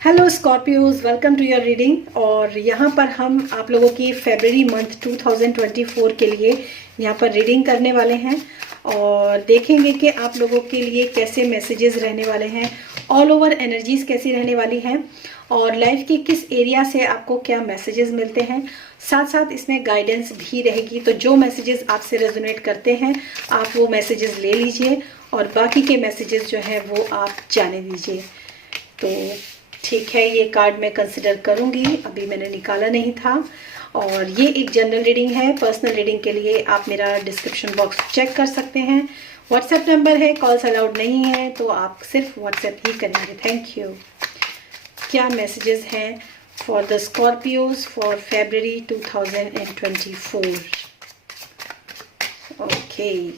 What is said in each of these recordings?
Hello Scorpios, welcome to your reading. और यहाँ पर हम आप लोगों की फरवरी मंथ 2024 के लिए यहाँ पर रीडिंग करने वाले हैं और देखेंगे कि आप लोगों के लिए कैसे मैसेजेस रहने वाले हैं, ऑल ओवर एनर्जीज कैसी रहने वाली हैं और लाइफ के किस एरिया से आपको क्या मैसेजेस मिलते हैं। साथ साथ इसमें गाइडेंस भी रहेगी, तो जो मैसेजेस आपसे रेजोनेट करते हैं आप वो मैसेजेस ले लीजिए और बाकी के मैसेजेस जो हैं वो आप जाने दीजिए। तो ठीक है, ये कार्ड मैं कंसिडर करूंगी, अभी मैंने निकाला नहीं था। और ये एक जनरल रीडिंग है। पर्सनल रीडिंग के लिए आप मेरा डिस्क्रिप्शन बॉक्स चेक कर सकते हैं। व्हाट्सएप नंबर है, कॉल्स अलाउड नहीं है, तो आप सिर्फ व्हाट्सएप ही करेंगे। Thank you. क्या मैसेजेस हैं for the Scorpios for February 2024? Okay,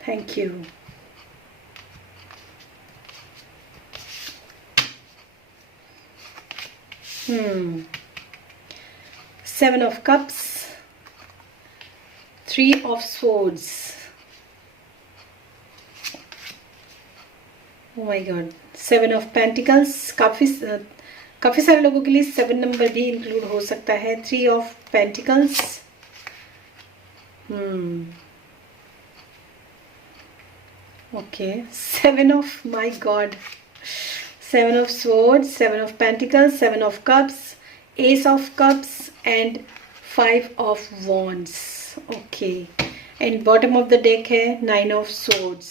thank you. Seven of Cups, Three of Swords. Oh my God, Seven of Pentacles. काफी सारे लोगों के लिए 7 नंबर भी इंक्लूड हो सकता है। 3 of Pentacles. Okay, 7 of, my God. 7 of Swords, 7 of Pentacles, 7 of Cups, Ace of Cups and 5 of Wands. Okay, and bottom of the deck है 9 of Swords.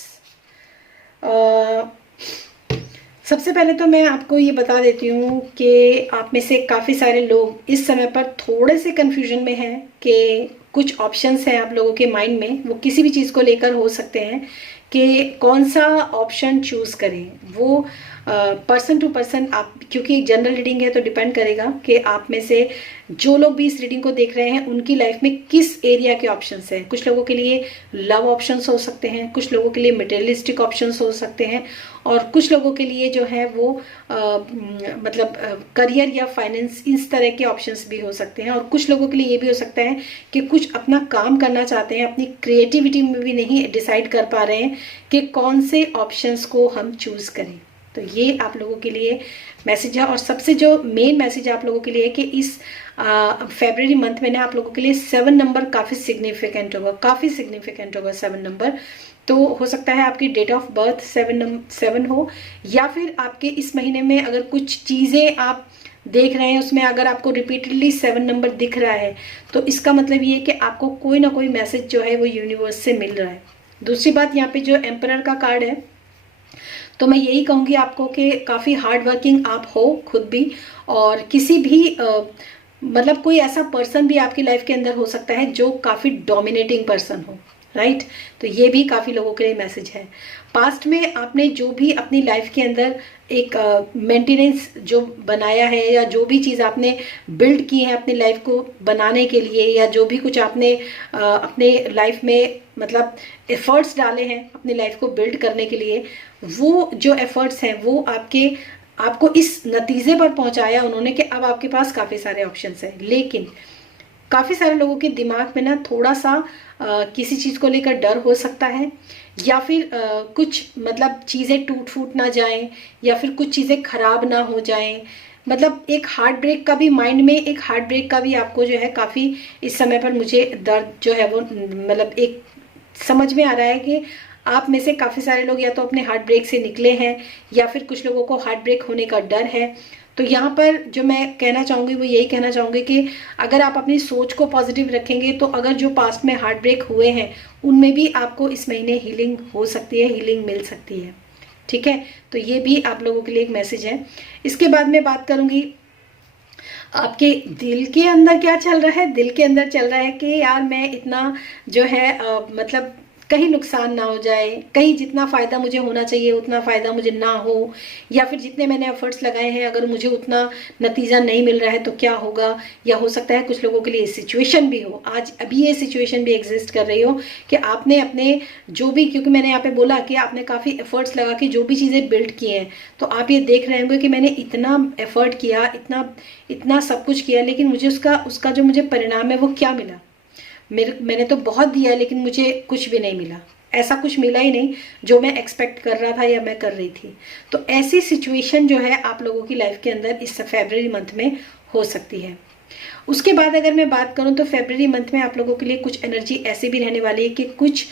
सबसे पहले तो मैं आपको ये बता देती हूँ कि आप में से काफ़ी सारे लोग इस समय पर थोड़े से कंफ्यूजन में हैं कि कुछ ऑप्शंस हैं आप लोगों के माइंड में, वो किसी भी चीज़ को लेकर हो सकते हैं कि कौन सा ऑप्शन चूज़ करें। वो पर्सन टू पर्सन, आप क्योंकि एक जनरल रीडिंग है तो डिपेंड करेगा कि आप में से जो लोग भी इस रीडिंग को देख रहे हैं उनकी लाइफ में किस एरिया के ऑप्शंस हैं। कुछ लोगों के लिए लव ऑप्शंस हो सकते हैं, कुछ लोगों के लिए मटेरियलिस्टिक ऑप्शंस हो सकते हैं और कुछ लोगों के लिए जो है वो करियर या फाइनेंस, इस तरह के ऑप्शंस भी हो सकते हैं। और कुछ लोगों के लिए ये भी हो सकता है कि कुछ अपना काम करना चाहते हैं, अपनी क्रिएटिविटी में भी नहीं डिसाइड कर पा रहे हैं कि कौन से ऑप्शंस को हम चूज करें। तो ये आप लोगों के लिए मैसेज है और सबसे जो मेन मैसेज आप लोगों के लिए है कि इस फरवरी मंथ में ना आप लोगों के लिए 7 नंबर काफ़ी सिग्निफिकेंट होगा 7 नंबर। तो हो सकता है आपकी डेट ऑफ बर्थ 7 हो, या फिर आपके इस महीने में अगर कुछ चीज़ें आप देख रहे हैं उसमें अगर आपको रिपीटेडली 7 नंबर दिख रहा है तो इसका मतलब ये है कि आपको कोई ना कोई मैसेज जो है वो यूनिवर्स से मिल रहा है। दूसरी बात, यहाँ पे जो एम्परर का कार्ड है, तो मैं यही कहूँगी आपको कि काफ़ी हार्ड वर्किंग आप हो खुद भी, और किसी भी मतलब कोई ऐसा पर्सन भी आपकी लाइफ के अंदर हो सकता है जो काफ़ी डोमिनेटिंग पर्सन हो, राइट। तो ये भी काफ़ी लोगों के लिए मैसेज है। पास्ट में आपने जो भी अपनी लाइफ के अंदर एक मेंटेनेंस जो बनाया है या जो भी चीज़ आपने बिल्ड की है अपनी लाइफ को बनाने के लिए, या जो भी कुछ आपने अपने लाइफ में मतलब एफर्ट्स डाले हैं अपनी लाइफ को बिल्ड करने के लिए, वो जो एफर्ट्स हैं वो आपको इस नतीजे पर पहुंचाया उन्होंने कि अब आपके पास काफ़ी सारे ऑप्शंस हैं। लेकिन काफ़ी सारे लोगों के दिमाग में ना थोड़ा सा किसी चीज़ को लेकर डर हो सकता है, या फिर कुछ मतलब चीज़ें टूट फूट ना जाएं, या फिर कुछ चीज़ें खराब ना हो जाएं। मतलब एक हार्ट ब्रेक का भी माइंड में, एक हार्ट ब्रेक का भी आपको जो है काफ़ी इस समय पर मुझे दर्द जो है वो मतलब एक समझ में आ रहा है कि आप में से काफ़ी सारे लोग या तो अपने हार्ट ब्रेक से निकले हैं या फिर कुछ लोगों को हार्ट ब्रेक होने का डर है। तो यहाँ पर जो मैं कहना चाहूँगी वो यही कहना चाहूँगी कि अगर आप अपनी सोच को पॉजिटिव रखेंगे तो अगर जो पास्ट में हार्ट ब्रेक हुए हैं उनमें भी आपको इस महीने हीलिंग हो सकती है, हीलिंग मिल सकती है। ठीक है, तो ये भी आप लोगों के लिए एक मैसेज है। इसके बाद मैं बात करूँगी आपके दिल के अंदर क्या चल रहा है। दिल के अंदर चल रहा है कि यार मैं इतना जो है मतलब कहीं नुकसान ना हो जाए, कहीं जितना फ़ायदा मुझे होना चाहिए उतना फ़ायदा मुझे ना हो, या फिर जितने मैंने एफर्ट्स लगाए हैं अगर मुझे उतना नतीजा नहीं मिल रहा है तो क्या होगा। या हो सकता है कुछ लोगों के लिए सिचुएशन भी हो, आज अभी ये सिचुएशन भी एग्जिस्ट कर रही हो कि आपने अपने जो भी, क्योंकि मैंने यहाँ पे बोला कि आपने काफ़ी एफर्ट्स लगा के जो भी चीज़ें बिल्ड की हैं, तो आप ये देख रहे होंगे कि मैंने इतना एफर्ट किया, इतना सब कुछ किया, लेकिन मुझे उसका जो मुझे परिणाम है वो क्या मिला। मैंने तो बहुत दिया लेकिन मुझे कुछ भी नहीं मिला। ऐसा कुछ मिला ही नहीं जो मैं एक्सपेक्ट कर रहा था या मैं कर रही थी। तो ऐसी सिचुएशन जो है आप लोगों की लाइफ के अंदर इस फरवरी मंथ में हो सकती है। उसके बाद अगर मैं बात करूं तो फरवरी मंथ में आप लोगों के लिए कुछ एनर्जी ऐसी भी रहने वाली है कि कुछ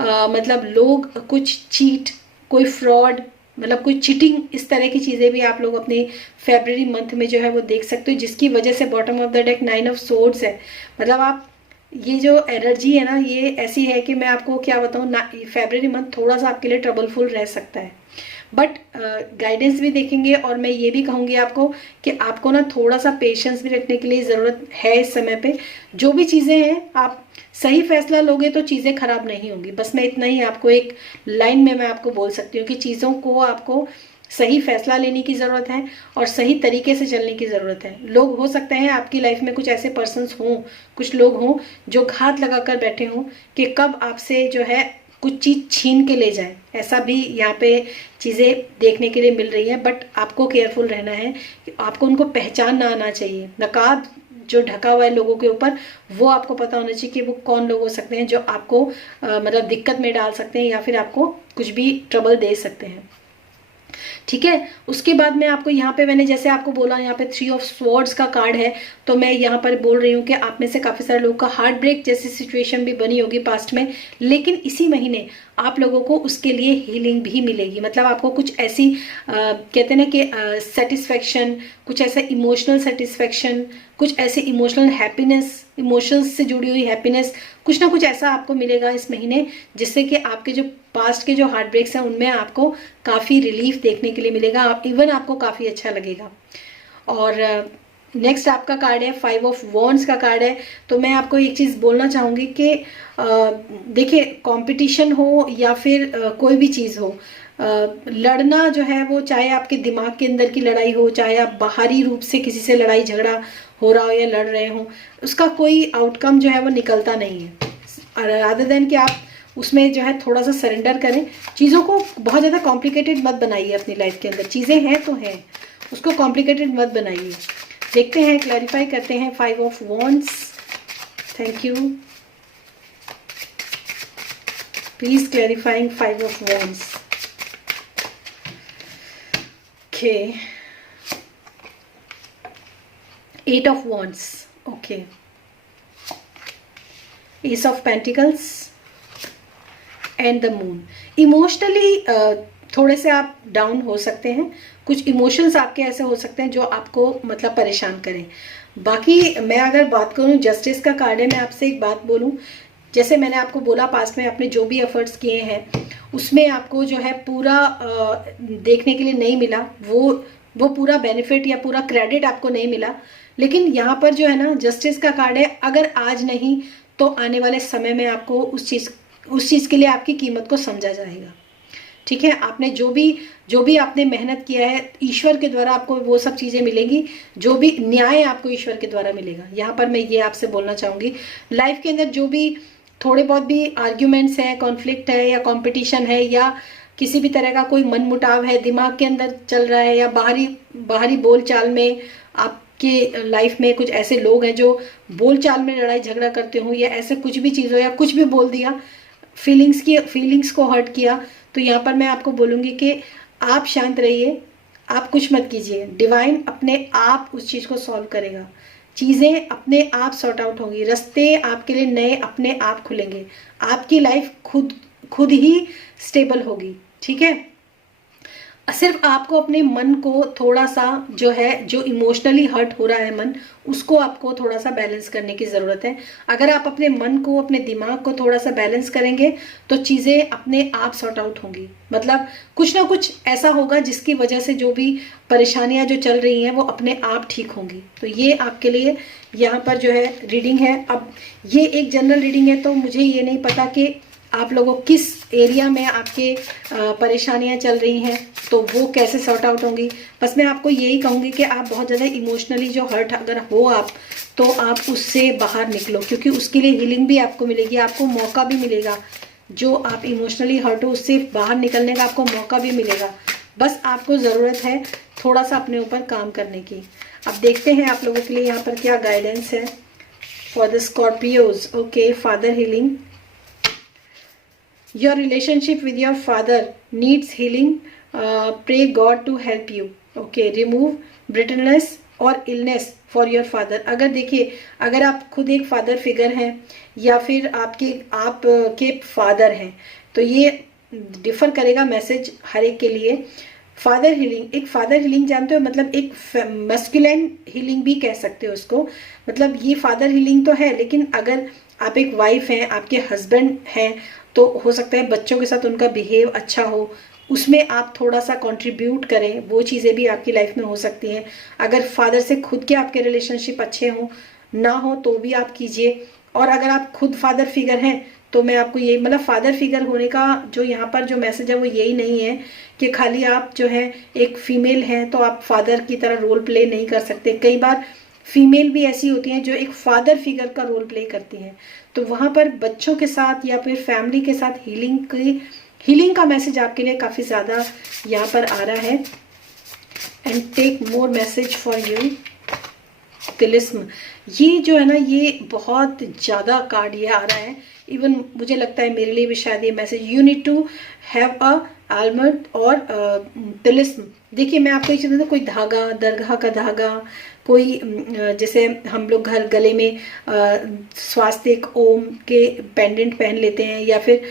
मतलब लोग कुछ चीट, कोई फ्रॉड, मतलब कोई चीटिंग, इस तरह की चीज़ें भी आप लोग अपने फरवरी मंथ में जो है वो देख सकते हो, जिसकी वजह से bottom of the deck 9 of swords है। मतलब आप ये जो एनर्जी है ना, ये ऐसी है कि मैं आपको क्या बताऊँ ना, फरवरी मंथ थोड़ा सा आपके लिए ट्रबलफुल रह सकता है, बट गाइडेंस भी देखेंगे। और मैं ये भी कहूँगी आपको कि आपको ना थोड़ा सा पेशेंस भी रखने के लिए ज़रूरत है इस समय पे। जो भी चीज़ें हैं आप सही फैसला लोगे तो चीज़ें खराब नहीं होंगी। बस मैं इतना ही आपको एक लाइन में मैं आपको बोल सकती हूँ कि चीज़ों को आपको सही फैसला लेने की ज़रूरत है और सही तरीके से चलने की ज़रूरत है। लोग हो सकते हैं आपकी लाइफ में कुछ ऐसे पर्सन्स हों, कुछ लोग हों जो घात लगा कर बैठे हों कि कब आपसे जो है कुछ चीज़ छीन के ले जाए। ऐसा भी यहाँ पे चीज़ें देखने के लिए मिल रही है, बट आपको केयरफुल रहना है कि आपको उनको पहचान ना आना चाहिए। नकाब जो ढका हुआ है लोगों के ऊपर, वो आपको पता होना चाहिए कि वो कौन लोग हो सकते हैं जो आपको मतलब दिक्कत में डाल सकते हैं या फिर आपको कुछ भी ट्रबल दे सकते हैं। ठीक है, उसके बाद में आपको यहाँ पे मैंने जैसे आपको बोला यहाँ पे 3 ऑफ स्वॉर्ड्स का कार्ड है, तो मैं यहाँ पर बोल रही हूँ कि आप में से काफ़ी सारे लोगों का हार्ट ब्रेक जैसी सिचुएशन भी बनी होगी पास्ट में, लेकिन इसी महीने आप लोगों को उसके लिए हीलिंग भी मिलेगी। मतलब आपको कुछ ऐसी कहते हैं ना कि सेटिस्फेक्शन, कुछ ऐसा इमोशनल सेटिस्फेक्शन, कुछ ऐसे इमोशनल हैप्पीनेस, इमोशंस से जुड़ी हुई हैप्पीनेस, कुछ ना कुछ ऐसा आपको मिलेगा इस महीने, जिससे कि आपके जो पास्ट के जो हार्ट ब्रेक्स हैं उनमें आपको काफ़ी रिलीफ देखने के लिए मिलेगा। इवन आपको काफ़ी अच्छा लगेगा। और नेक्स्ट आपका कार्ड है 5 ऑफ वॉन्ड्स का कार्ड है। तो मैं आपको एक चीज़ बोलना चाहूँगी कि देखिए, कंपटीशन हो या फिर कोई भी चीज़ हो, लड़ना जो है वो, चाहे आपके दिमाग के अंदर की लड़ाई हो, चाहे आप बाहरी रूप से किसी से लड़ाई झगड़ा हो रहा हो या लड़ रहे हो, उसका कोई आउटकम जो है वो निकलता नहीं है। रादर देन कि आप उसमें जो है थोड़ा सा सरेंडर करें, चीज़ों को बहुत ज़्यादा कॉम्प्लिकेटेड मत बनाइए अपनी लाइफ के अंदर। चीज़ें हैं तो हैं, उसको कॉम्प्लिकेटेड मत बनाइए। देखते हैं, क्लैरिफाई करते हैं 5 of wands. Thank you, please clarifying 5 of wands. Okay, 8 of wands, okay, S of pentacles and the moon. Emotionally थोड़े से आप डाउन हो सकते हैं, कुछ इमोशंस आपके ऐसे हो सकते हैं जो आपको मतलब परेशान करें। बाकी मैं अगर बात करूं, जस्टिस का कार्ड है। मैं आपसे एक बात बोलूं, जैसे मैंने आपको बोला पास्ट में आपने जो भी एफर्ट्स किए हैं उसमें आपको जो है पूरा देखने के लिए नहीं मिला, वो पूरा बेनिफिट या पूरा क्रेडिट आपको नहीं मिला। लेकिन यहाँ पर जो है ना, जस्टिस का कार्ड है, अगर आज नहीं तो आने वाले समय में आपको उस चीज़ के लिए आपकी कीमत को समझा जाएगा। ठीक है, आपने जो भी आपने मेहनत किया है, ईश्वर के द्वारा आपको वो सब चीज़ें मिलेगी, जो भी न्याय आपको ईश्वर के द्वारा मिलेगा। यहाँ पर मैं ये आपसे बोलना चाहूँगी, लाइफ के अंदर जो भी थोड़े बहुत भी आर्ग्यूमेंट्स हैं, कॉन्फ्लिक्ट है या कंपटीशन है या किसी भी तरह का कोई मनमुटाव है दिमाग के अंदर चल रहा है, या बाहरी बोलचाल में आपके लाइफ में कुछ ऐसे लोग हैं जो बोलचाल में लड़ाई झगड़ा करते हो, या ऐसे कुछ भी चीज़ हो या कुछ भी बोल दिया, फीलिंग्स को हर्ट किया, तो यहाँ पर मैं आपको बोलूँगी कि आप शांत रहिए, आप कुछ मत कीजिए। डिवाइन अपने आप उस चीज़ को सॉल्व करेगा, चीज़ें अपने आप सॉर्ट आउट होंगी, रास्ते आपके लिए नए अपने आप खुलेंगे, आपकी लाइफ खुद ही स्टेबल होगी। ठीक है, सिर्फ आपको अपने मन को थोड़ा सा जो इमोशनली हर्ट हो रहा है मन, उसको आपको थोड़ा सा बैलेंस करने की ज़रूरत है। अगर आप अपने मन को, अपने दिमाग को थोड़ा सा बैलेंस करेंगे तो चीज़ें अपने आप सॉर्ट आउट होंगी। मतलब कुछ ना कुछ ऐसा होगा जिसकी वजह से जो भी परेशानियां जो चल रही हैं वो अपने आप ठीक होंगी। तो ये आपके लिए यहाँ पर जो है रीडिंग है। अब ये एक जनरल रीडिंग है, तो मुझे ये नहीं पता कि आप लोगों किस एरिया में आपके परेशानियां चल रही हैं, तो वो कैसे सॉर्ट आउट होंगी। बस मैं आपको यही कहूँगी कि आप बहुत ज़्यादा इमोशनली जो हर्ट अगर हो आप, तो आप उससे बाहर निकलो, क्योंकि उसके लिए हीलिंग भी आपको मिलेगी, आपको मौका भी मिलेगा। जो आप इमोशनली हर्ट हो उससे बाहर निकलने का आपको मौका भी मिलेगा। बस आपको ज़रूरत है थोड़ा सा अपने ऊपर काम करने की। अब देखते हैं आप लोगों के लिए यहाँ पर क्या गाइडेंस है for the Scorpios. Okay, father healing, your relationship with your father needs healing, pray God to help you. Okay, remove brittleness और इलनेस फॉर योर फादर। अगर देखिए, अगर आप खुद एक फादर फिगर हैं या फिर आपके फादर हैं, तो ये डिफर करेगा मैसेज हर एक के लिए। फादर हीलिंग, एक फादर हीलिंग जानते हो, मतलब एक मस्कुलिन हीलिंग भी कह सकते हो उसको। मतलब ये फादर हीलिंग तो है, लेकिन अगर आप एक वाइफ हैं, आपके हस्बैंड हैं, तो हो सकता है बच्चों के साथ उनका बिहेव अच्छा हो, उसमें आप थोड़ा सा कंट्रीब्यूट करें, वो चीज़ें भी आपकी लाइफ में हो सकती हैं। अगर फादर से खुद के आपके रिलेशनशिप अच्छे हों, ना हो तो भी आप कीजिए। और अगर आप खुद फादर फिगर हैं तो मैं आपको यही, मतलब फादर फिगर होने का जो यहाँ पर जो मैसेज है वो यही नहीं है कि खाली आप जो है एक फीमेल हैं तो आप फादर की तरह रोल प्ले नहीं कर सकते। कई बार फीमेल भी ऐसी होती हैं जो एक फादर फिगर का रोल प्ले करती हैं, तो वहाँ पर बच्चों के साथ या फिर फैमिली के साथ हीलिंग का मैसेज आपके लिए काफ़ी ज़्यादा यहाँ पर आ रहा है। And take more message for you. तिलिस्म, ये जो है ना, ये बहुत ज़्यादा कार्ड ये आ रहा है। इवन मुझे लगता है मेरे लिए भी शायद ये message, you need to have a almond और तिलिस्म। देखिए मैं आपको ये चीज़ बताऊँ, कोई धागा, दरगाह का धागा, कोई जैसे हम लोग घर गले में स्वास्तिक ओम के पेंडेंट पहन लेते हैं, या फिर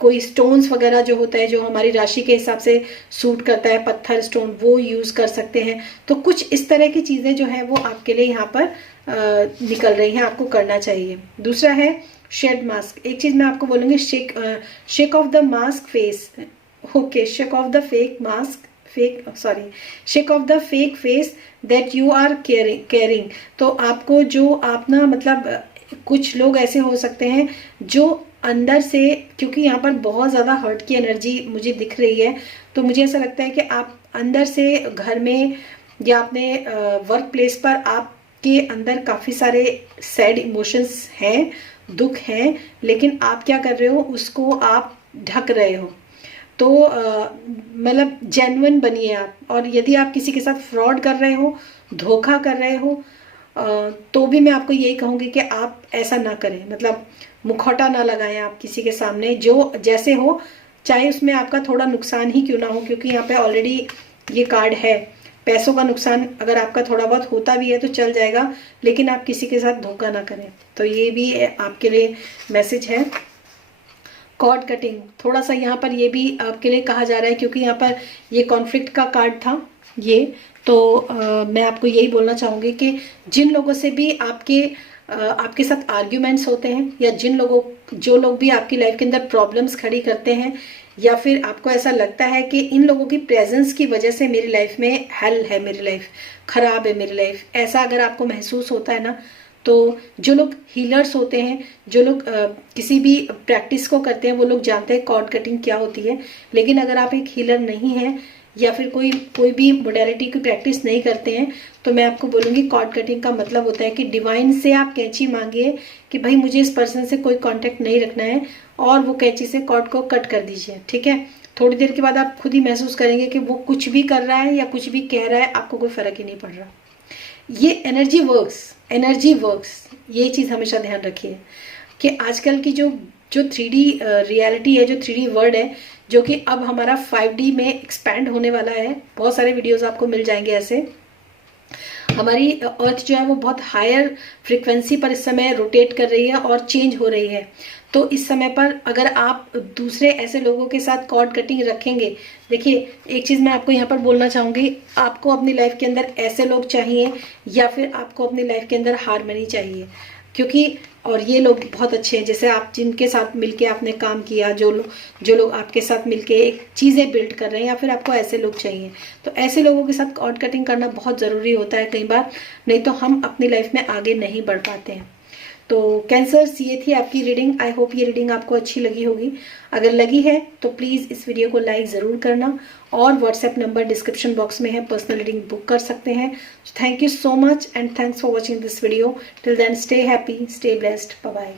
कोई स्टोन्स वगैरह जो होता है जो हमारी राशि के हिसाब से सूट करता है, पत्थर स्टोन, वो यूज़ कर सकते हैं। तो कुछ इस तरह की चीज़ें जो है वो आपके लिए यहाँ पर निकल रही हैं, आपको करना चाहिए। दूसरा है शेड मास्क। एक चीज़ मैं आपको बोलूँगी, shake off the mask face. Okay, shake off the fake mask, shake off the fake face that you are caring. तो आपको जो आप ना, मतलब कुछ लोग ऐसे हो सकते हैं जो अंदर से, क्योंकि यहाँ पर बहुत ज़्यादा हर्ट की एनर्जी मुझे दिख रही है, तो मुझे ऐसा लगता है कि आप अंदर से घर में या अपने वर्क प्लेस पर आपके अंदर काफ़ी सारे सैड इमोशंस हैं, दुख हैं, लेकिन आप क्या कर रहे हो, उसको आप ढक रहे हो। तो मतलब जेन्युइन बनिए आप। और यदि आप किसी के साथ फ्रॉड कर रहे हो, धोखा कर रहे हो, तो भी मैं आपको यही कहूँगी कि आप ऐसा ना करें। मतलब मुखौटा ना लगाएं आप किसी के सामने, जो जैसे हो, चाहे उसमें आपका थोड़ा नुकसान ही क्यों ना हो, क्योंकि यहाँ पे ऑलरेडी ये कार्ड है। पैसों का नुकसान अगर आपका थोड़ा बहुत होता भी है तो चल जाएगा, लेकिन आप किसी के साथ धोखा ना करें। तो ये भी आपके लिए मैसेज है। कॉर्ड कटिंग, थोड़ा सा यहाँ पर ये भी आपके लिए कहा जा रहा है, क्योंकि यहाँ पर ये कॉन्फ्लिक्ट का कार्ड था ये। तो मैं आपको यही बोलना चाहूँगी कि जिन लोगों से भी आपके साथ आर्ग्यूमेंट्स होते हैं, या जो लोग भी आपकी लाइफ के अंदर प्रॉब्लम्स खड़ी करते हैं, या फिर आपको ऐसा लगता है कि इन लोगों की प्रेजेंस की वजह से मेरी लाइफ में हेल है, मेरी लाइफ खराब है, मेरी लाइफ, ऐसा अगर आपको महसूस होता है ना, तो जो लोग हीलर्स होते हैं, जो लोग किसी भी प्रैक्टिस को करते हैं, वो लोग जानते हैं कॉर्ड कटिंग क्या होती है। लेकिन अगर आप एक हीलर नहीं हैं, या फिर कोई भी मोडेलिटी की प्रैक्टिस नहीं करते हैं, तो मैं आपको बोलूँगी कॉर्ड कटिंग का मतलब होता है कि डिवाइन से आप कैंची मांगिए कि भाई मुझे इस पर्सन से कोई कांटेक्ट नहीं रखना है, और वो कैंची से कॉर्ड को कट कर दीजिए, ठीक है। थोड़ी देर के बाद आप खुद ही महसूस करेंगे कि वो कुछ भी कर रहा है या कुछ भी कह रहा है, आपको कोई फर्क ही नहीं पड़ रहा। ये एनर्जी वर्क्स, ये चीज़ हमेशा ध्यान रखिए कि आजकल की जो 3D रियलिटी है, जो 3D वर्ल्ड है, जो कि अब हमारा 5D में एक्सपैंड होने वाला है। बहुत सारे वीडियोस आपको मिल जाएंगे ऐसे। हमारी अर्थ जो है वो बहुत हायर फ्रिक्वेंसी पर इस समय रोटेट कर रही है और चेंज हो रही है। तो इस समय पर अगर आप दूसरे ऐसे लोगों के साथ कॉर्ड कटिंग रखेंगे, देखिए एक चीज़ मैं आपको यहाँ पर बोलना चाहूँगी, आपको अपनी लाइफ के अंदर ऐसे लोग चाहिए, या फिर आपको अपनी लाइफ के अंदर हार्मनी चाहिए, क्योंकि और ये लोग बहुत अच्छे हैं, जैसे आप जिनके साथ मिलके आपने काम किया, जो लोग आपके साथ मिलके एक चीज़ें बिल्ड कर रहे हैं, या फिर आपको ऐसे लोग चाहिए। तो ऐसे लोगों के साथ कॉर्ड कटिंग करना बहुत ज़रूरी होता है कई बार, नहीं तो हम अपनी लाइफ में आगे नहीं बढ़ पाते हैं। तो कैंसर्स, ये थी आपकी रीडिंग। आई होप ये रीडिंग आपको अच्छी लगी होगी। अगर लगी है तो प्लीज़ इस वीडियो को लाइक ज़रूर करना, और व्हाट्सएप नंबर डिस्क्रिप्शन बॉक्स में है, पर्सनल रीडिंग बुक कर सकते हैं। Thank you so much and thanks for watching this video. Till then stay happy, stay blessed, bye bye.